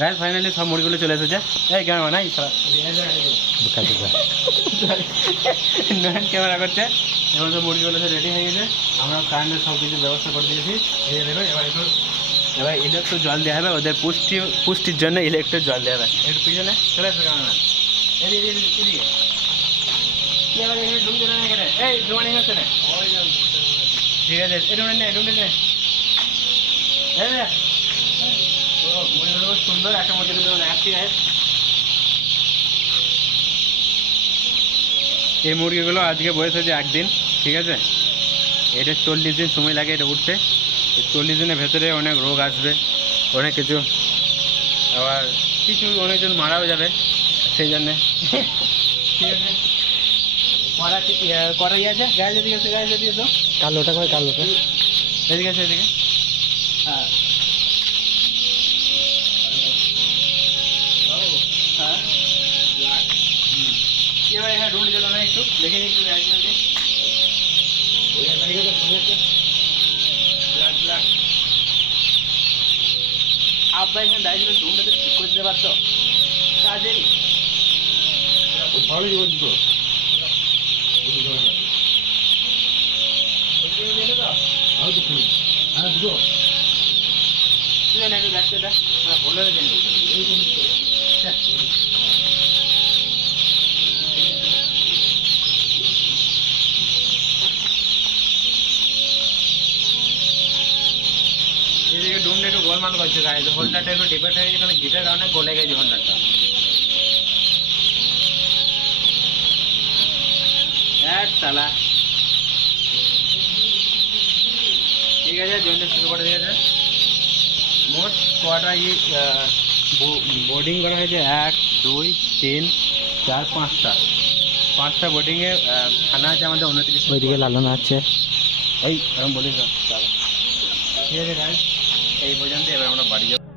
Guys finally সব মুরগিগুলো চলে এসেছে। এই ক্যামেরা নাই সারা নয়ন ক্যামেরা করছে। এখন তো মুরগিগুলো সব রেডি হয়ে গেছে। আমরা কারেন্টের সব কিছু ব্যবস্থা করে দিয়েছি। এই দেখো এবার ইলেকট্রিক জল দেওয়া হবে, ওদের পুষ্টির জন্য ইলেকট্রিক জল দেওয়া হবে। একটু পিছনে চলে আসবে ক্যামেরা। এদিকে কি আবার এখানে ঢুকছে না এখানে? এই ঢুকানি হচ্ছে না। ঠিক আছে এই ঢুকনে নে ঢুকনে নে। মুরগিগুলো সুন্দর একটা মুরগিগুলো দেখাচ্ছি। এই মুরগিগুলো আজকে বয়স হয়েছে একদিন, ঠিক আছে। এটা 40 দিন সময় লাগে এটা উঠতে। 40 দিনের ভেতরে অনেক রোগ আসবে, অনেক কিছু, আবার কিছু অনেকজন মারাও যাবে সেই জন্যে। ঠিক আছে কড়াই আছে গায়ে যদি গেছে গায়ে যদি তো কালোটা করে কালোটা এদিকে আছে এদিকে। হ্যাঁ হ্যাঁ এবার এখানে ঢুঁড়ি দিল না, একটু দেখে নিই একটু গায়ে আব্বা এখানে দাঁড়িয়ে ঢুঁড়িটা ঠিক করে দিতে পারতো কাজেরই। এদিকে ডুমটা একটু গোলমাল করছে গায়ে, হোল্ডারটা একটু ডিপেট হয়ে গেছে, কারণ হিটের কারণে গলে গেছে হোল্ডারটা। এক তালা ঠিক আছে, জলদি শুরু করে দিয়েছে। মোট কটা বোর্ডিং করা হয়েছে? 1 2 3 4 5টা বোর্ডিংয়ে খানা আছে আমাদের 29। ওইদিকে লালনা আছে। এই এরকম বলিস না, ঠিক আছে গাইস এই পর্যন্ত। এবার আমরা বাড়ি যাবো।